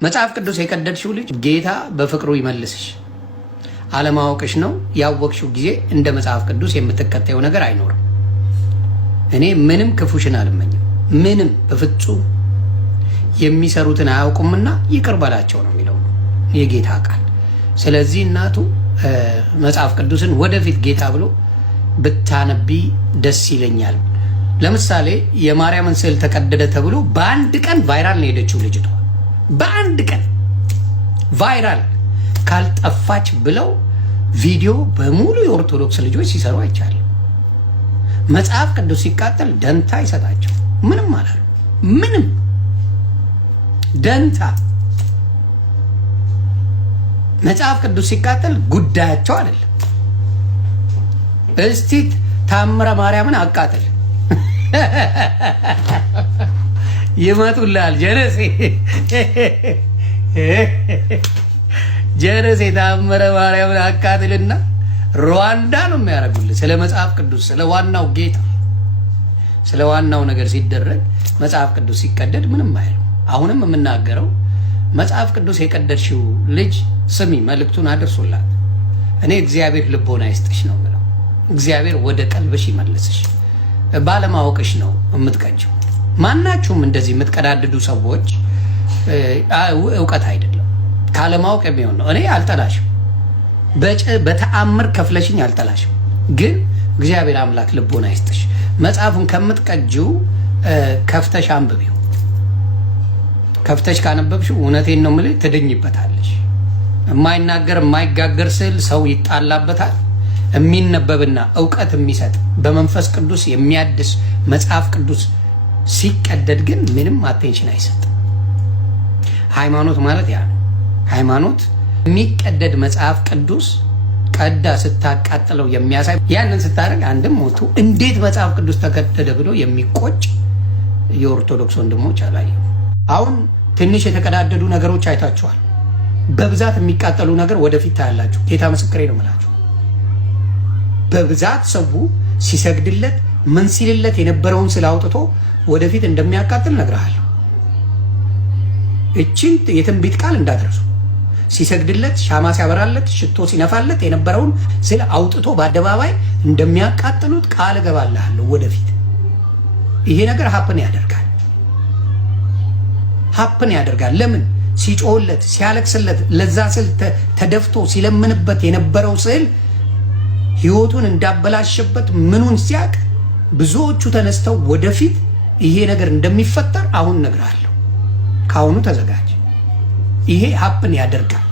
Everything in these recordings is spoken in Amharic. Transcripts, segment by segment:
መጽሐፍ ቅዱስ የቀደድሽው ልጅ ጌታ በፍቅሩ ይመልስሽ። አለማወቅሽ ነው። ያወቅሽው ጊዜ እንደ መጽሐፍ ቅዱስ የምትከተየው ነገር አይኖርም። እኔ ምንም ክፉሽን አልመኝም። ምንም በፍጹም የሚሰሩትን አያውቁምና ይቅር በላቸው ነው የሚለው የጌታ ቃል። ስለዚህ እናቱ መጽሐፍ ቅዱስን ወደፊት ጌታ ብሎ ብታነቢ ደስ ይለኛል። ለምሳሌ የማርያምን ስዕል ተቀደደ ተብሎ በአንድ ቀን ቫይራል ነው ሄደችው ልጅቷ። በአንድ ቀን ቫይራል ካልጠፋች ብለው ቪዲዮ በሙሉ የኦርቶዶክስ ልጆች ሲሰሩ አይቻሉ። መጽሐፍ ቅዱስ ሲቃጠል ደንታ ይሰጣቸው ምንም አላሉ። ምንም ደንታ። መጽሐፍ ቅዱስ ሲቃጠል ጉዳያቸው አይደለም። እስቲ ታምረ ማርያምን አቃጥል ይመጡላል። ጀነሴ ታምረ ማርያምን አቃጥልና ሩዋንዳ ነው የሚያደርጉልህ። ስለ መጽሐፍ ቅዱስ ስለ ዋናው ጌታ ስለ ዋናው ነገር ሲደረግ መጽሐፍ ቅዱስ ሲቀደድ ምንም አይሉ። አሁንም የምናገረው መጽሐፍ ቅዱስ የቀደድሽው ልጅ ስሚ፣ መልእክቱን አድርሶላት። እኔ እግዚአብሔር ልቦና ይስጥሽ ነው የምለው። እግዚአብሔር ወደ ቀልብሽ ይመልስሽ። ባለማወቅሽ ነው የምትቀጀው። ማናችሁም እንደዚህ የምትቀዳድዱ ሰዎች እውቀት አይደለም ካለማወቅ የሚሆን ነው። እኔ አልጠላሽም፣ በተአምር ከፍለሽኝ አልጠላሽም። ግን እግዚአብሔር አምላክ ልቦና ይስጥሽ። መጽሐፉን ከምትቀጂው ከፍተሽ አንብቢው። ከፍተሽ ካነበብሽው እውነቴን ነው የምልህ ትድኝበታለሽ። የማይናገር የማይጋገር ስዕል ሰው ይጣላበታል። የሚነበብና እውቀት የሚሰጥ በመንፈስ ቅዱስ የሚያድስ መጽሐፍ ቅዱስ ሲቀደድ ግን ምንም አቴንሽን አይሰጥ። ሃይማኖት ማለት ያ ነው። ሃይማኖት የሚቀደድ መጽሐፍ ቅዱስ ቀዳ ስታቃጥለው የሚያሳይ። ያንን ስታደርግ አንድም ሞቱ እንዴት መጽሐፍ ቅዱስ ተቀደደ ብሎ የሚቆጭ የኦርቶዶክስ ወንድሞች አላየሁ። አሁን ትንሽ የተቀዳደዱ ነገሮች አይታችኋል። በብዛት የሚቃጠሉ ነገር ወደፊት ታያላችሁ። ጌታ ምስክሬ ነው የምላችሁ። በብዛት ሰው ሲሰግድለት ምን ሲልለት የነበረውን ስላውጥቶ ወደፊት እንደሚያቃጥል ነግረሃለሁ። እቺን የትንቢት ቃል እንዳትረሱ። ሲሰግድለት ሻማ ሲያበራለት ሽቶ ሲነፋለት የነበረውን ስለ አውጥቶ በአደባባይ እንደሚያቃጥሉት ቃል እገባልሃለሁ። ወደፊት ይሄ ነገር ሀፕን ያደርጋል። ሀፕን ያደርጋል። ለምን? ሲጮህለት ሲያለቅስለት ለዛ ስዕል ተደፍቶ ሲለምንበት የነበረው ስዕል ህይወቱን እንዳበላሸበት ምኑን ሲያቅ ብዙዎቹ ተነስተው ወደፊት ይሄ ነገር እንደሚፈጠር አሁን እነግርሃለሁ። ከአሁኑ ተዘጋጅ። ይሄ ሀፕን ያደርጋል።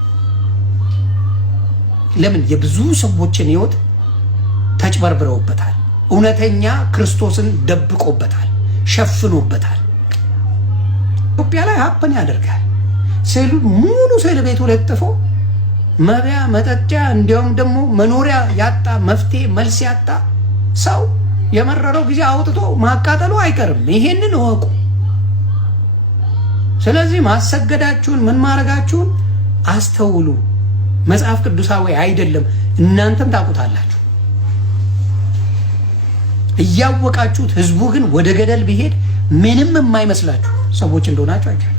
ለምን? የብዙ ሰዎችን ህይወት ተጭበርብረውበታል። እውነተኛ ክርስቶስን ደብቆበታል፣ ሸፍኖበታል። ኢትዮጵያ ላይ ሀፕን ያደርጋል። ስዕሉ ሙሉ ስዕል ቤቱ ለጥፎ መብያ መጠጫ እንዲያውም ደግሞ መኖሪያ ያጣ መፍትሄ መልስ ያጣ ሰው የመረረው ጊዜ አውጥቶ ማቃጠሉ አይቀርም። ይሄንን እወቁ። ስለዚህ ማሰገዳችሁን ምን ማድረጋችሁን አስተውሉ። መጽሐፍ ቅዱሳዊ አይደለም። እናንተም ታውቁታላችሁ። እያወቃችሁት ህዝቡ ግን ወደ ገደል ቢሄድ ምንም የማይመስላችሁ ሰዎች እንደሆናችሁ አይቻልም።